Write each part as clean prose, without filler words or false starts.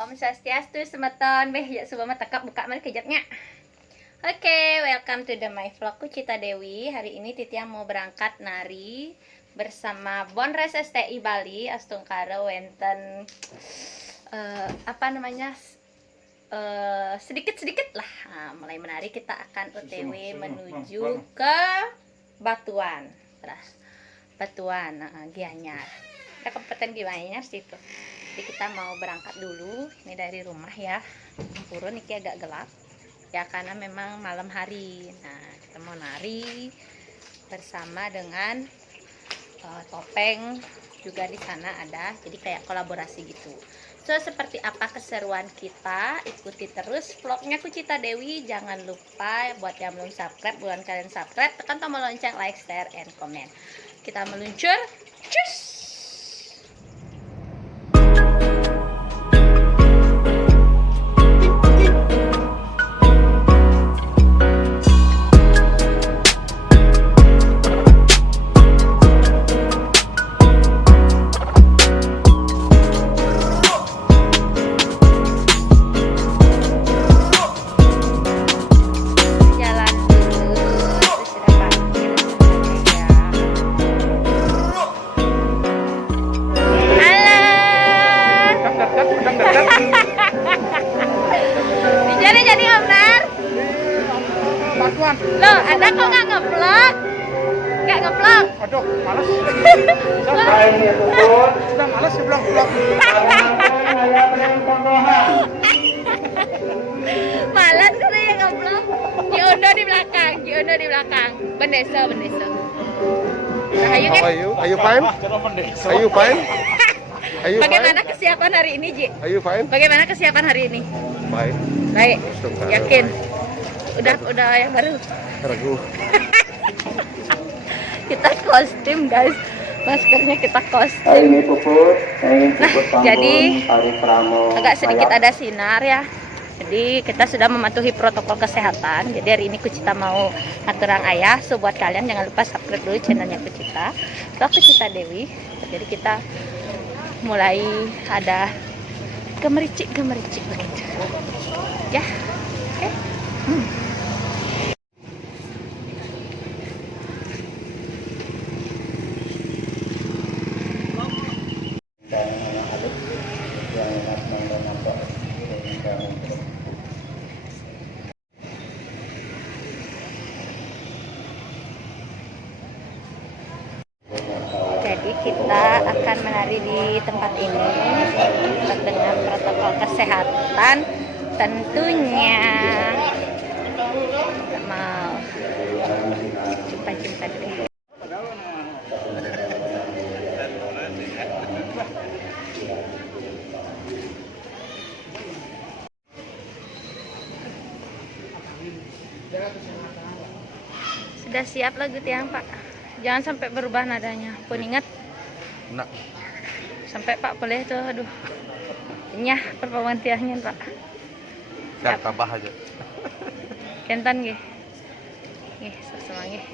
Om Swastiastu semeton beh ya subuh tekap buka mari kejapnya. Oke, welcome to my vlog Kucita Dewi. Hari ini Titiang mau berangkat nari bersama Bonres STI Bali Astungkara wenten sedikit-sedikit lah. Nah, mulai menari kita akan OTW menuju ke Batuan. Batuan, Gianyar. Ada kabupaten Gianyar situ. Jadi kita mau berangkat dulu. Ini dari rumah ya. Turun ini agak gelap. Ya karena memang malam hari. Nah, kita mau nari bersama dengan topeng juga di sana ada. Jadi kayak kolaborasi gitu. So, seperti apa keseruan kita? Ikuti terus vlognya Kucita Dewi. Jangan lupa buat yang belum subscribe, buat kalian subscribe, tekan tombol lonceng, like, share, and comment. Kita meluncur. Cus! Jadi Omnar loh, Anda kok nggak ngevlog? Nggak ngevlog? Aduh, malas. Sudah malas ya vlog-vlog. Malas kan ya ngevlog. Giondo di belakang, Giondo di belakang. Bendeso. Rahayu kan? Are you fine? Are you fine? Bagaimana kesiapan hari ini, Ji? Are you fine? Bagaimana kesiapan hari ini? Baik. Baik. Yakin? Udah yang baru. Ragu. Kita kostum, guys. Maskernya kita kostum. Nah, jadi agak sedikit ada sinar ya. Jadi kita sudah mematuhi protokol kesehatan. Jadi hari ini Kucita mau aturan ayah. So buat kalian jangan lupa subscribe dulu channelnya Kucita, vlog Kucita Dewi. Jadi kita mulai ada gemericik begitu. Ya. Oke. Jadi kita akan menari di tempat ini dengan protokol kesehatan tentunya. Nggak mau jumpa dulu. Sudah siap lagu tiang Pak. Jangan sampai berubah nadanya. Pun ingat. Nak. Sampai Pak boleh tuh, aduh. Nyah perpawan tiangnya Pak. Siap tambah aja. Kentan nggih. Nggih, sama nggih.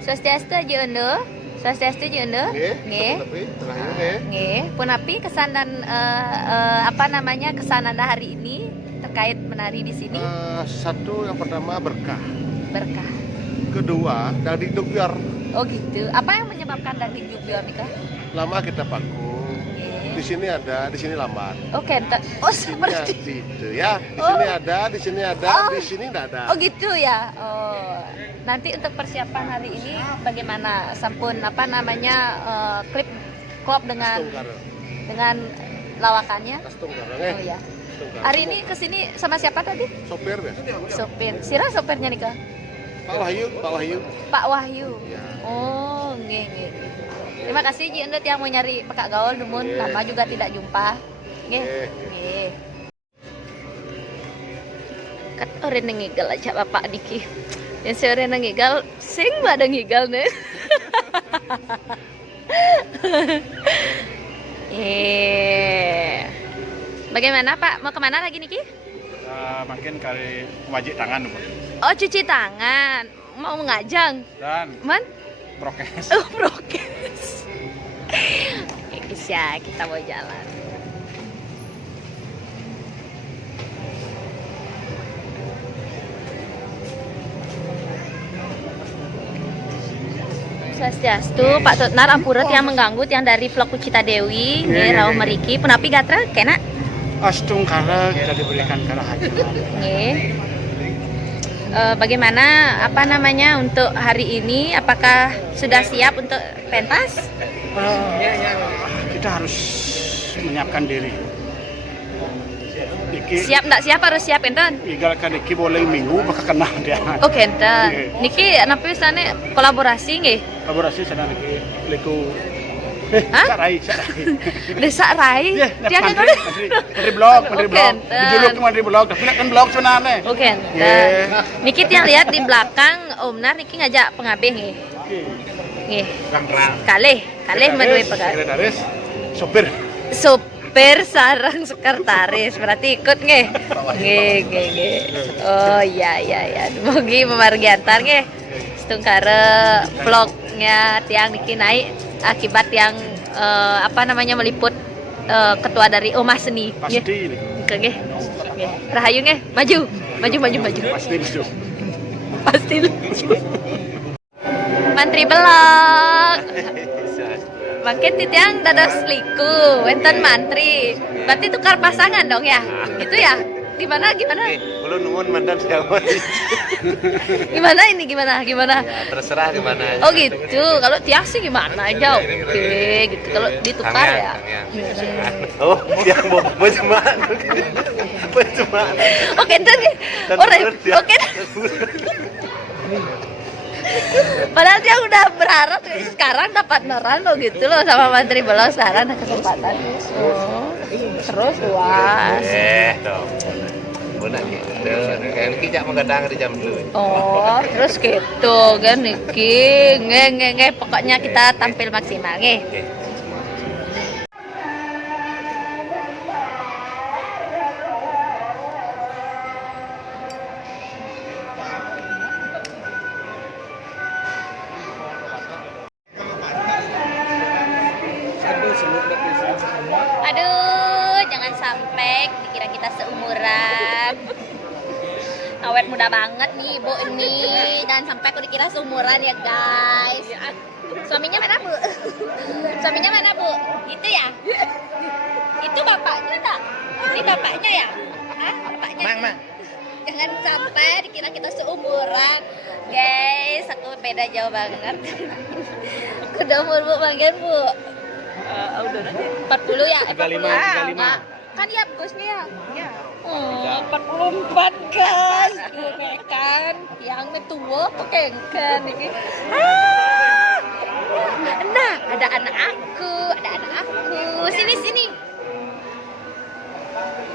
Swastiastu Jondo. Swastiastu Jondo. Nggih. Nggih. Punapi kesan dan kesan Anda hari ini terkait menari di sini? Satu yang pertama berkah. Berkah. Kedua, daging dubyar. Oh gitu. Apa yang menyebabkan daging dubyar Mika? Lama kita paku. Di sini ada, di sini lambat. Oke, oh Di seperti sini itu ya. Di sini ada, di sini ada, di sini tidak ada. Oh gitu ya. Oh. Nanti untuk persiapan hari ini bagaimana? Sampun klip dengan lawakannya. Oh ya. Hari ini kesini sama siapa tadi? Sopir ya? Sopir. Sira sopirnya nih Kak? Pak Wahyu. Pak Wahyu. Ya. Oh, nggih. Terima kasih Ji Endut yang mau nyari Pekak Gaul, namun lama juga tidak jumpa. Nggih. Nggih. Kat orang ngigal aja bapak Diki. Yang si orang ngigal, sing ada ngigal nih. Bagaimana Pak? Mau kemana lagi Niki? Makin kali wajib tangan, Bu. Oh cuci tangan. Mau ngajang? Dan Man? prokes. Oh prokes. Ya kita mau jalan. Swastiastu, Pak Tutnar Ampurut yang mengganggu yang dari vlog Kucita Dewi, nggih rawuh meriki punapi gatra kena? Astung kala kita diberikan karahajuan. Nggih. Bagaimana apa namanya untuk hari ini? Apakah sudah siap untuk pentas? Kita harus menyiapkan diri. Iki, Siap enggak siap harus siap enten? igalkan Iki boleh minggu maka kena dia. Oke enten. Niki napa sana kolaborasi nggih? Kolaborasi sana Iki leku. Hah? Sarai. Desa Rai. Dia kan Menteri blog. Dijuluk ke Menteri blog, tapi kan blog sebenarnya. Oke enten. Niki yang lihat di belakang Om Nar niki ngajak pengabeh nggih. Nggih. Kalih menduwe pegawai. Sekretaris, sopir. Sopir sarang sekretaris berarti ikut nggih. Nggih. Oh iya. Mugi memargi antar nggih. Setungkara vlognya tiang niki naik akibat yang apa namanya meliput ketua dari Omah Seni. Pasti ini. Nggih. Rahayu nggih. Maju. Pasti lucu. Pasti lucu. Mantri belok. Makin titiang dados liku, wenten mantri. Berarti tukar pasangan dong ya? Gitu ya? Gimana? Belum nuhun mantan siapa? Gimana ini? Gimana? Terserah gimana. Oh gitu. Kalau tiang sih gimana aja? Oke, gitu. Kalau ditukar ya. Oh, yang mau cuma. Oke, enten nih. Oke. Padahal dia udah berharap sekarang dapat neran loh gitu loh sama Mantri Belos sekarang ada kesempatan. Oh, terus luas. Dong. Benar gitu. Kan kita mengadang di jam dulu. Oh, terus gitu kan Niki. Nge. Pokoknya kita tampil maksimal nge. Aduh, jangan sampai dikira kita seumuran. Awet muda banget nih ibu ini. Jangan sampai aku dikira seumuran ya guys. Suaminya mana bu? Suaminya mana bu? Itu ya? Itu bapaknya tak? Ini bapaknya ya? Hah? Bapaknya? Mang. Jangan sampai dikira kita seumuran. Guys, aku beda jauh banget. Aku udah umur bu, banggen bu. Udah 40 ya? 35. Kan ya bagusnya ya? Iya. Oh, 44 guys. Kan yang tua pekengkan ini. Nah, ada anak aku. Sini.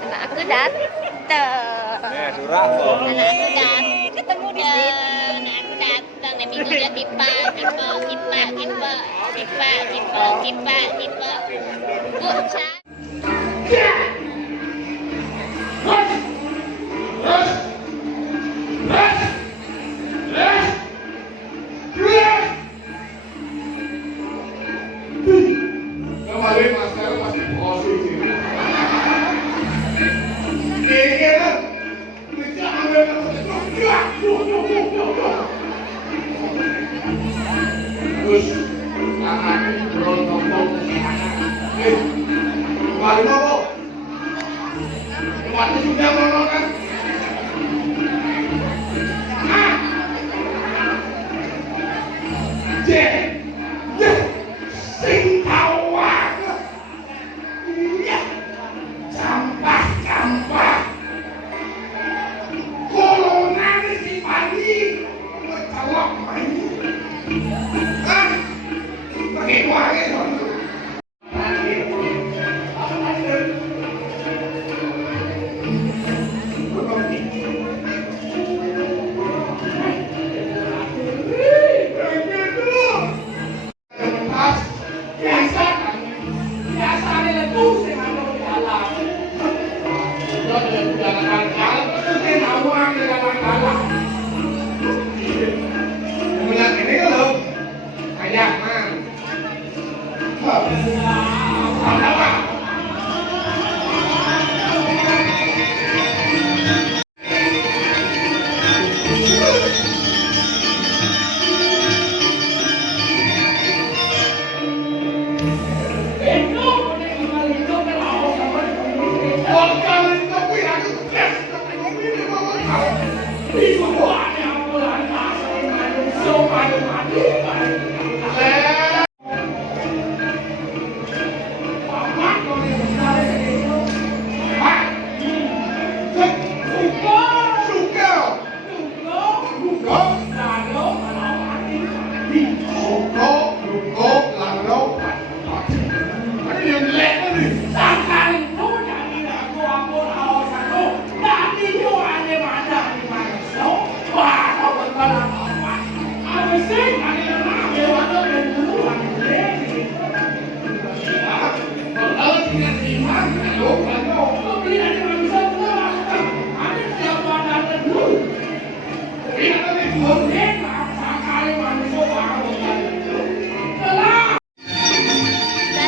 Anak aku datang. Durang kok. Anak aku datang. Ketemu di sini. Anak aku datang. Namanya Tipa. Bu, Kemarin masker masih posisi. Terus, kemarin apa? Kemarin sudah kan? Campah. Corona si pagi, mencolok main. Pakai kuahnya dong.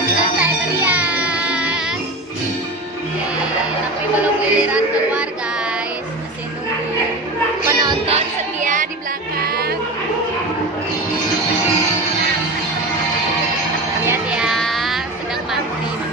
Selesai merias. Tapi belum giliran keluar guys. Masih nunggu penonton setia di belakang. Lihat ya, sedang mandi ya.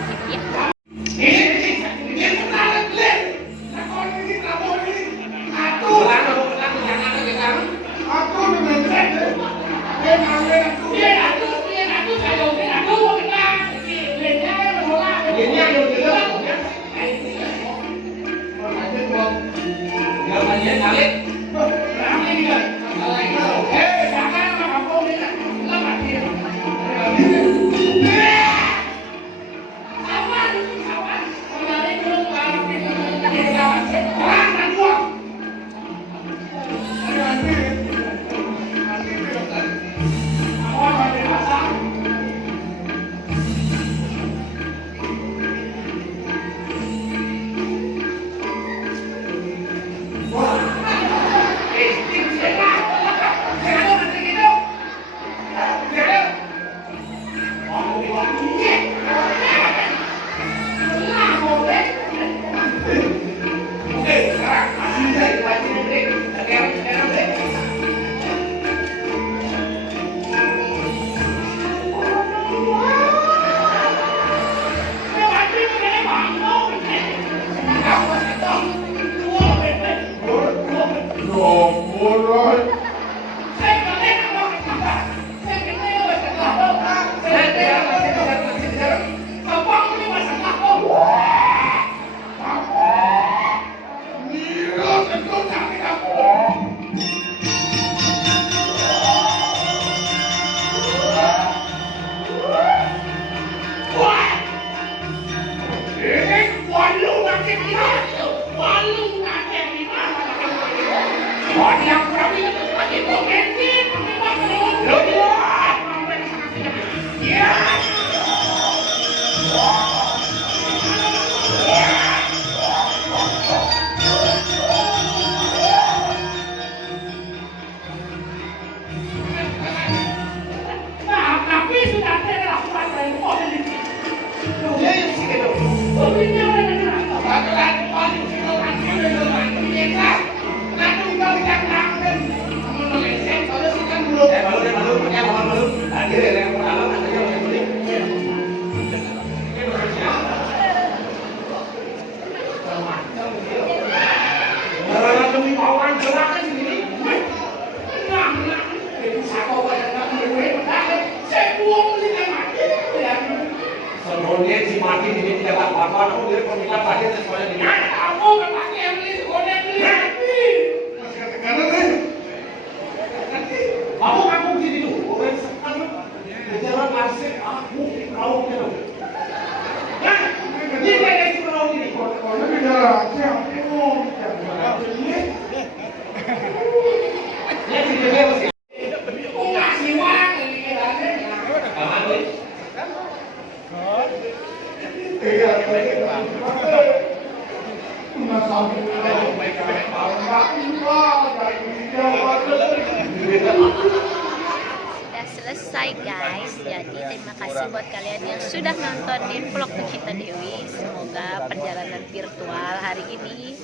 Sudah selesai guys. Jadi terima kasih buat kalian yang sudah nontonin vlog kita Dewi. Semoga perjalanan virtual hari ini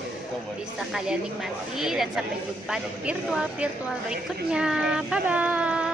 bisa kalian nikmati dan sampai jumpa di virtual berikutnya. Bye bye.